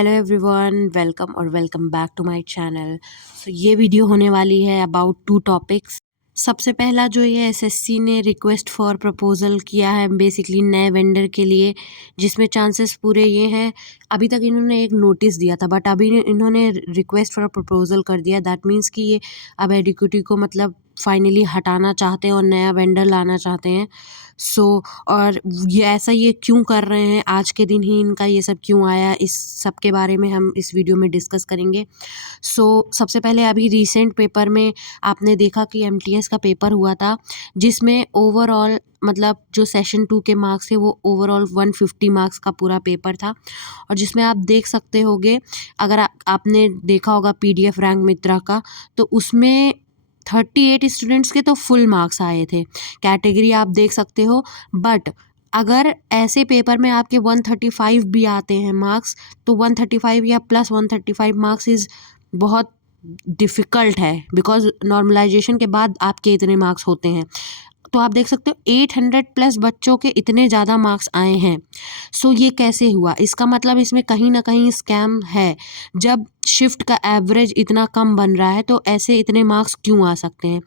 Hello everyone, welcome और welcome back to my channel. So ये video होने वाली है अबाउट 2 टॉपिक्स। सबसे पहला जो ये एसएससी ने रिक्वेस्ट फॉर प्रपोजल किया है बेसिकली नए वेंडर के लिए, जिसमें चांसेस पूरे ये हैं। अभी तक इन्होंने एक नोटिस दिया था बट अभी इन्होंने रिक्वेस्ट फॉर प्रपोजल कर दिया। दैट मीन्स कि ये अब एडिक्यूटी को मतलब फाइनली हटाना चाहते हैं और नया वेंडर लाना चाहते हैं। और ये क्यों कर रहे हैं, आज के दिन ही इनका ये सब क्यों आया, इस सब के बारे में हम इस वीडियो में डिस्कस करेंगे। सबसे पहले अभी रिसेंट पेपर में आपने देखा कि एमटीएस का पेपर हुआ था, जिसमें ओवरऑल मतलब जो सेशन 2 के मार्क्स थे वो ओवरऑल 150 मार्क्स का पूरा पेपर था। और जिसमें आप देख सकते होगे, अगर आपने देखा होगा पीडीएफ रैंक मित्रा का, तो उसमें 38 स्टूडेंट्स के तो फुल मार्क्स आए थे। कैटेगरी आप देख सकते हो। बट अगर ऐसे पेपर में आपके 135 भी आते हैं मार्क्स, तो 135 या प्लस 135 मार्क्स इज़ बहुत डिफ़िकल्ट है, बिकॉज़ नॉर्मलाइजेशन के बाद आपके इतने मार्क्स होते हैं। तो आप देख सकते हो 800 प्लस बच्चों के इतने ज़्यादा मार्क्स आए हैं। ये कैसे हुआ? इसका मतलब इसमें कहीं न कहीं स्कैम है। जब शिफ्ट का एवरेज इतना कम बन रहा है तो ऐसे इतने मार्क्स क्यों आ सकते हैं?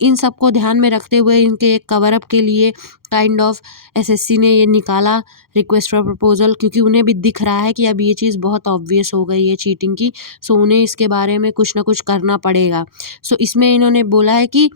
इन सब को ध्यान में रखते हुए इनके एक कवर अप के लिए काइंड ऑफ एसएससी ने ये निकाला रिक्वेस्ट फॉर प्रपोजल, क्योंकि उन्हें भी दिख रहा है कि अब ये चीज़ बहुत ऑब्वियस हो गई है चीटिंग की। उन्हें इसके बारे में कुछ ना कुछ करना पड़ेगा। इसमें इन्होंने बोला है कि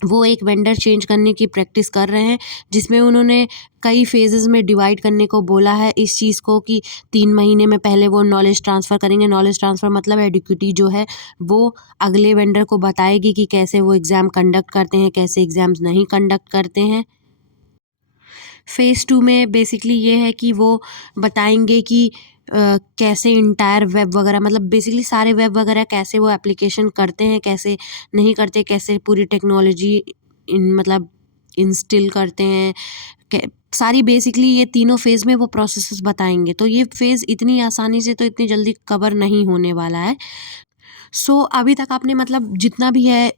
वो एक वेंडर चेंज करने की प्रैक्टिस कर रहे हैं, जिसमें उन्होंने कई फेजेस में डिवाइड करने को बोला है इस चीज़ को, कि 3 महीने में पहले वो नॉलेज ट्रांसफ़र करेंगे। नॉलेज ट्रांसफ़र मतलब एडिक्यूटी जो है वो अगले वेंडर को बताएगी कि कैसे वो एग्ज़ाम कंडक्ट करते हैं, कैसे एग्ज़ाम्स नहीं कंडक्ट करते हैं। फ़ेज़ 2 में बेसिकली ये है कि वो बताएंगे कि कैसे इंटायर वेब वगैरह, मतलब बेसिकली सारे वेब वगैरह कैसे वो एप्लीकेशन करते हैं, कैसे नहीं करते, कैसे पूरी टेक्नोलॉजी मतलब इंस्टिल करते हैं। सारी बेसिकली ये तीनों फेज़ में वो प्रोसेसेस बताएंगे। तो ये फेज़ इतनी आसानी से तो इतनी जल्दी कवर नहीं होने वाला है। अभी तक आपने मतलब जितना भी है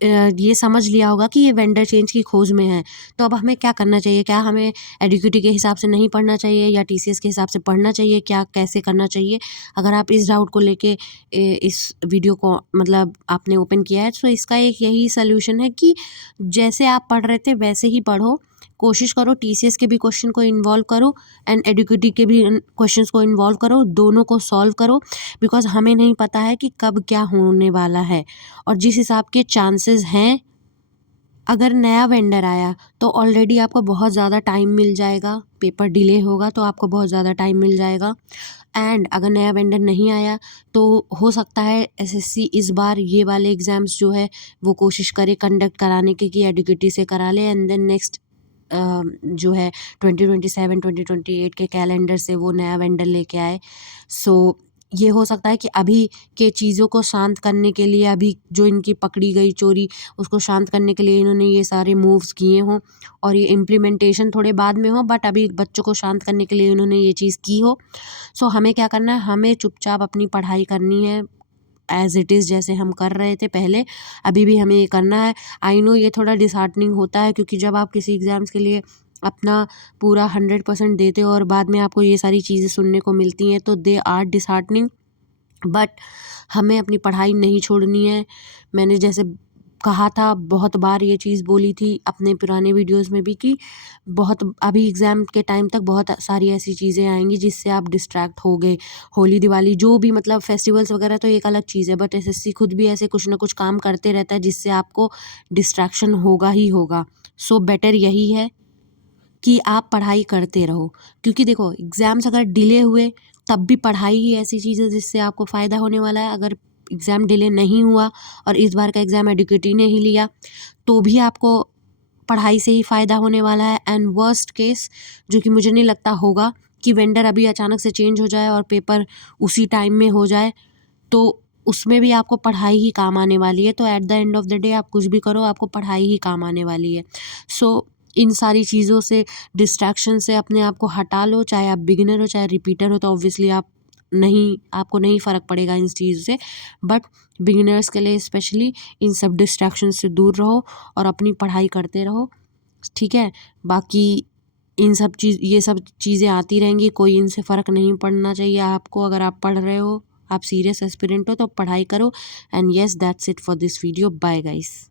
ये समझ लिया होगा कि ये वेंडर चेंज की खोज में है। तो अब हमें क्या करना चाहिए? क्या हमें एडिक्यूटी के हिसाब से नहीं पढ़ना चाहिए या टीसीएस के हिसाब से पढ़ना चाहिए? क्या कैसे करना चाहिए? अगर आप इस डाउट को लेके इस वीडियो को मतलब आपने ओपन किया है, तो इसका एक यही सॉल्यूशन है कि जैसे आप पढ़ रहे थे वैसे ही पढ़ो। कोशिश करो टीसीएस के भी क्वेश्चन को इन्वॉल्व करो एंड एडिक्यूटी के भी क्वेश्चंस को इन्वॉल्व करो, दोनों को सॉल्व करो। बिकॉज़ हमें नहीं पता है कि कब क्या होने वाला है। और जिस हिसाब के चांसेस हैं, अगर नया वेंडर आया तो ऑलरेडी आपको बहुत ज़्यादा टाइम मिल जाएगा। पेपर डिले होगा तो आपको बहुत ज़्यादा टाइम मिल जाएगा। एंड अगर नया वेंडर नहीं आया तो हो सकता है एसएससी इस बार ये वाले एग्ज़ाम्स जो है वो कोशिश करे कंडक्ट कराने की, कि एडिक्यूटी से करा ले एंड देन नेक्स्ट जो है 2027 2028 के कैलेंडर से वो नया वेंडर लेके आए। ये हो सकता है कि अभी के चीज़ों को शांत करने के लिए, अभी जो इनकी पकड़ी गई चोरी उसको शांत करने के लिए इन्होंने ये सारे मूव्स किए हों, और ये इम्प्लीमेंटेशन थोड़े बाद में हो, बट अभी बच्चों को शांत करने के लिए इन्होंने ये चीज़ की हो। हमें क्या करना है? हमें चुपचाप अपनी पढ़ाई करनी है एज़ इट इज़, जैसे हम कर रहे थे पहले, अभी भी हमें ये करना है। आई नो ये थोड़ा डिसहार्टनिंग होता है, क्योंकि जब आप किसी एग्ज़ाम्स के लिए अपना पूरा 100% देते हो और बाद में आपको ये सारी चीज़ें सुनने को मिलती हैं, तो दे आर डिसहार्टनिंग। बट हमें अपनी पढ़ाई नहीं छोड़नी है। मैंने जैसे कहा था, बहुत बार ये चीज़ बोली थी अपने पुराने वीडियोज़ में भी, कि बहुत अभी एग्ज़ाम के टाइम तक बहुत सारी ऐसी चीज़ें आएँगी जिससे आप डिस्ट्रैक्ट होगे। होली, दिवाली जो भी मतलब फेस्टिवल्स वगैरह तो एक अलग चीज़ है, बट एसएससी खुद भी ऐसे कुछ ना कुछ काम करते रहता है जिससे आपको डिस्ट्रैक्शन होगा ही होगा। बेटर यही है कि आप पढ़ाई करते रहो, क्योंकि देखो एग्ज़ाम्स अगर डिले हुए तब भी पढ़ाई ही ऐसी चीज़ है जिससे आपको फ़ायदा होने वाला है। अगर एग्ज़ाम डिले नहीं हुआ और इस बार का एग्ज़ाम एडिक्यूटी ने ही लिया, तो भी आपको पढ़ाई से ही फ़ायदा होने वाला है। एंड वर्स्ट केस, जो कि मुझे नहीं लगता होगा, कि वेंडर अभी अचानक से चेंज हो जाए और पेपर उसी टाइम में हो जाए, तो उसमें भी आपको पढ़ाई ही काम आने वाली है। तो at the end of the day आप कुछ भी करो, आपको पढ़ाई ही काम आने वाली है। इन सारी चीज़ों से, डिस्ट्रैक्शन से अपने आप को हटा लो। चाहे आप बिगिनर हो चाहे रिपीटर हो, तो ऑब्वियसली आपको नहीं फ़र्क पड़ेगा इन चीज़ से। बट बिगिनर्स के लिए स्पेशली इन सब डिस्ट्रैक्शन से दूर रहो और अपनी पढ़ाई करते रहो, ठीक है? बाकी ये सब चीज़ें आती रहेंगी, कोई इनसे फ़र्क नहीं पड़ना चाहिए आपको। अगर आप पढ़ रहे हो, आप सीरियस एस्पिरेंट हो तो पढ़ाई करो। And yes that's it for this video. Bye guys.